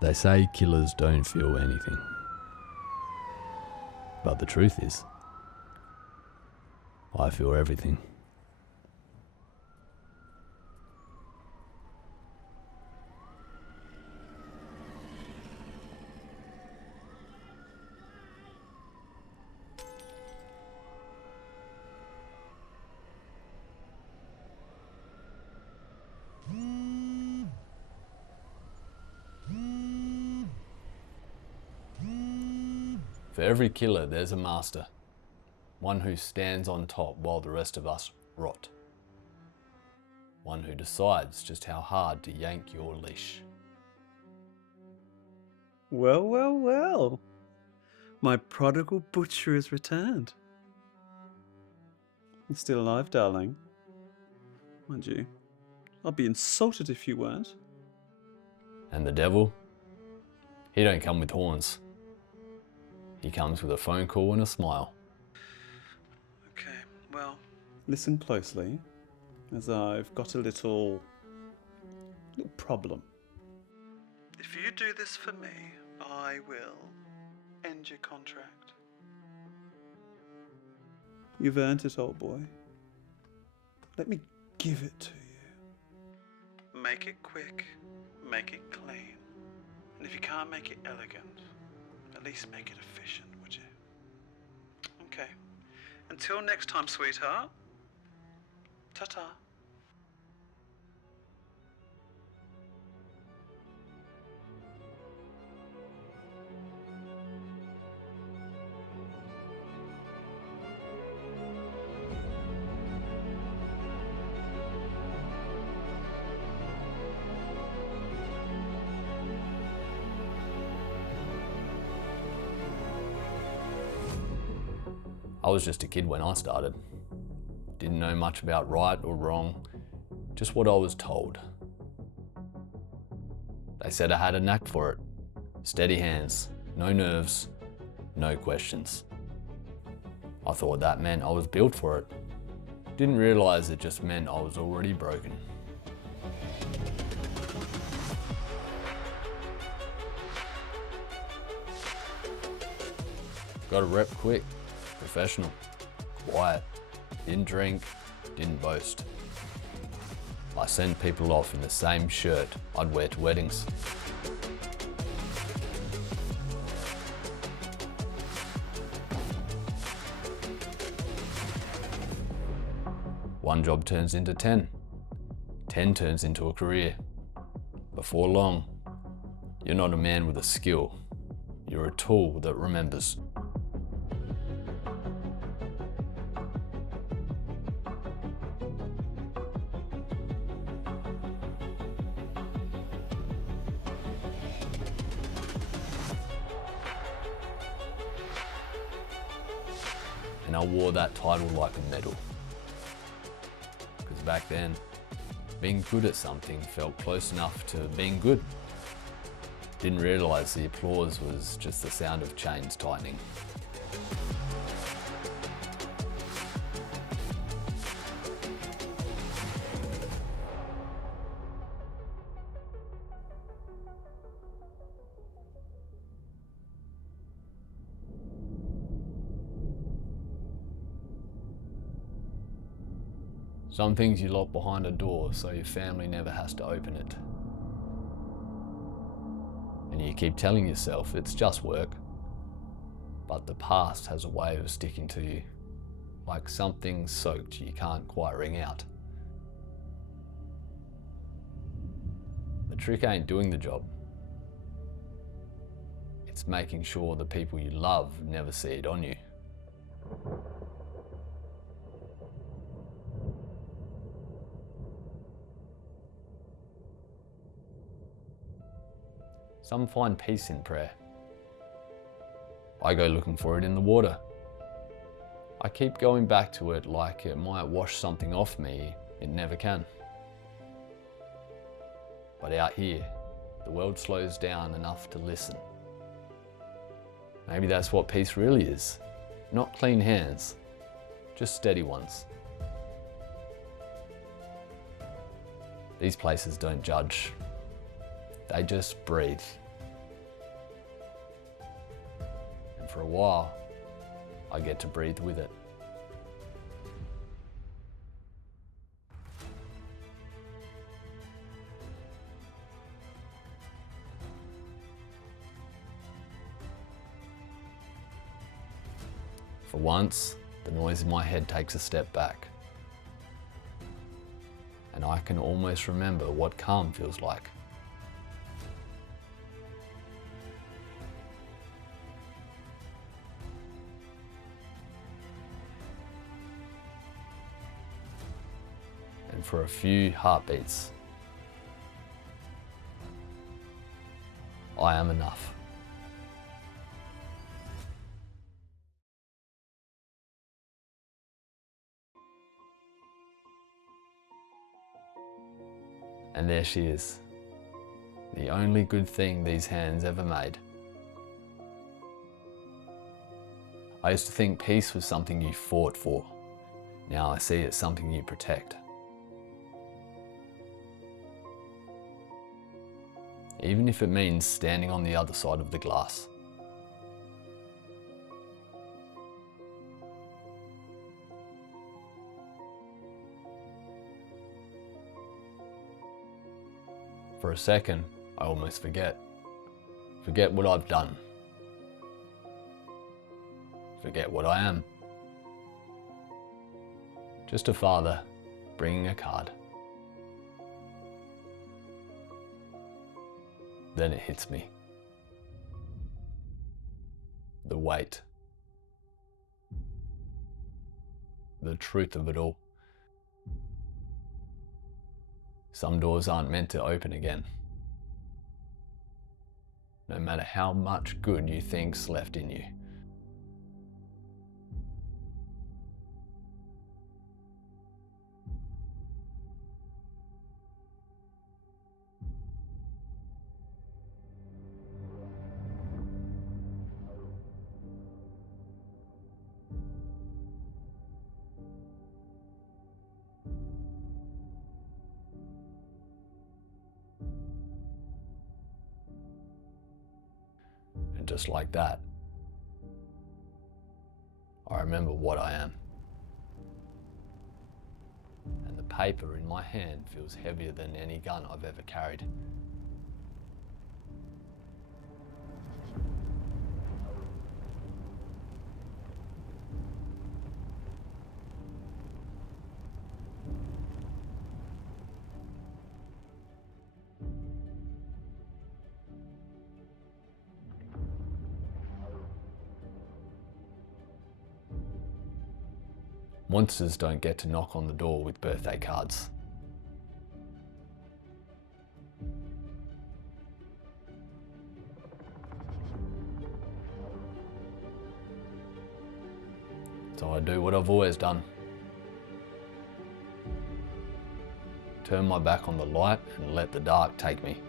They say killers don't feel anything. But the truth is, I feel everything. For every killer, there's a master. One who stands on top while the rest of us rot. One who decides just how hard to yank your leash. Well, well, well. My prodigal butcher has returned. You're still alive, darling. Mind you, I'll be insulted if you weren't. And the devil? He don't come with horns. He comes with a phone call and a smile. Okay, well, listen closely, as I've got a little problem. If you do this for me, I will end your contract. You've earned it, old boy. Let me give it to you. Make it quick, make it clean. And if you can't make it elegant, at least make it efficient, would you? Okay. Until next time, sweetheart. Ta-ta. I was just a kid when I started. Didn't know much about right or wrong, just what I was told. They said I had a knack for it. Steady hands, no nerves, no questions. I thought that meant I was built for it. Didn't realise it just meant I was already broken. Got a rep quick. Professional, quiet, didn't drink, didn't boast. I sent people off in the same shirt I'd wear to weddings. One job turns into 10. 10 turns into a career. Before long, you're not a man with a skill. You're a tool that remembers. And I wore that title like a medal. Because back then, being good at something felt close enough to being good. Didn't realise the applause was just the sound of chains tightening. Some things you lock behind a door so your family never has to open it. And you keep telling yourself it's just work. But the past has a way of sticking to you, like something soaked you can't quite wring out. The trick ain't doing the job. It's making sure the people you love never see it on you. Some find peace in prayer. I go looking for it in the water. I keep going back to it like it might wash something off me it never can. But out here, the world slows down enough to listen. Maybe that's what peace really is. Not clean hands, just steady ones. These places don't judge. They just breathe. for a while, I get to breathe with it. For once, the noise in my head takes a step back, and I can almost remember what calm feels like. And for a few heartbeats, I am enough. And there she is, the only good thing these hands ever made. I used to think peace was something you fought for. Now I see it as something you protect. Even if it means standing on the other side of the glass. For a second, I almost forget. Forget what I've done. Forget what I am. Just a father bringing a card. Then it hits me. The weight. The truth of it all. Some doors aren't meant to open again. No matter how much good you think's left in you. And just like that, I remember what I am. And the paper in my hand feels heavier than any gun I've ever carried. Monsters don't get to knock on the door with birthday cards. So I do what I've always done. Turn my back on the light and let the dark take me.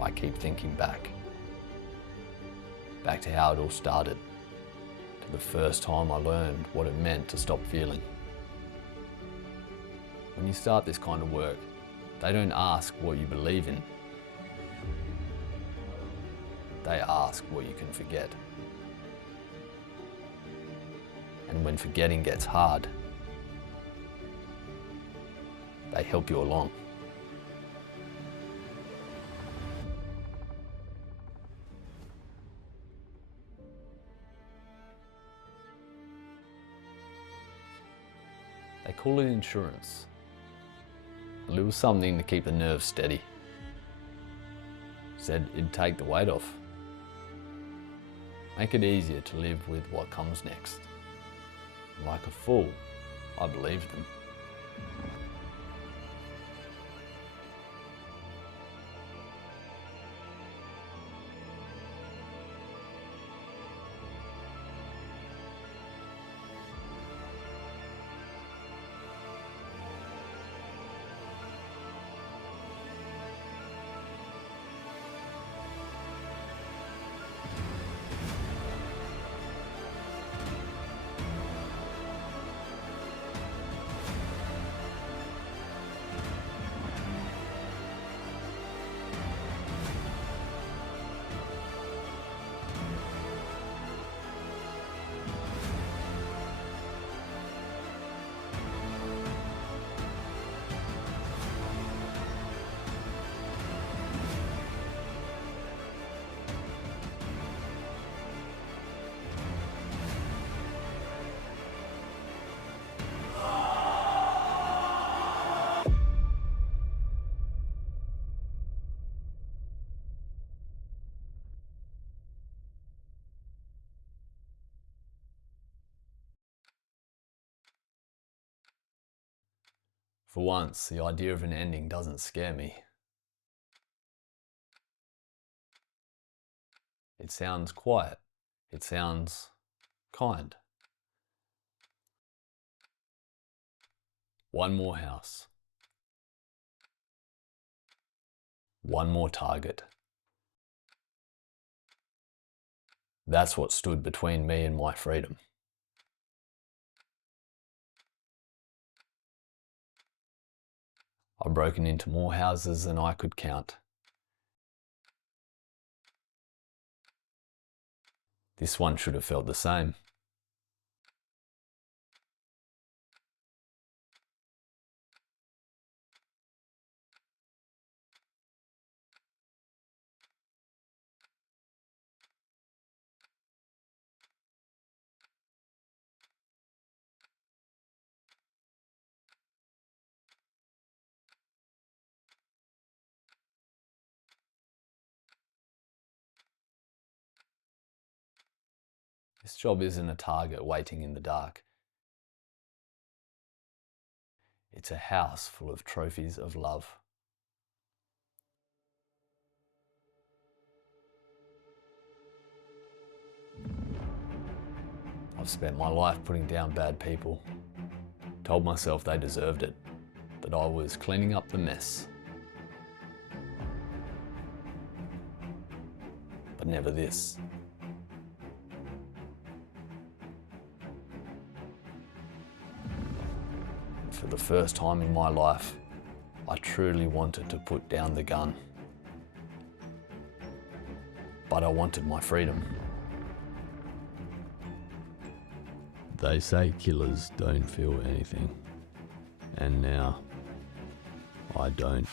I keep thinking back to how it all started, to the first time I learned what it meant to stop feeling. When you start this kind of work, they don't ask what you believe in. They ask what you can forget. And when forgetting gets hard, they help you along. They call it insurance. A little something to keep the nerves steady. Said it'd take the weight off. Make it easier to live with what comes next. Like a fool, I believed them. For once, the idea of an ending doesn't scare me. It sounds quiet. It sounds kind. One more house. One more target. That's what stood between me and my freedom. I've broken into more houses than I could count. This one should have felt the same. This job isn't a target waiting in the dark. It's a house full of trophies of love. I've spent my life putting down bad people. Told myself they deserved it, that I was cleaning up the mess. But never this. For the first time in my life, I truly wanted to put down the gun. But I wanted my freedom. They say killers don't feel anything. And now, I don't.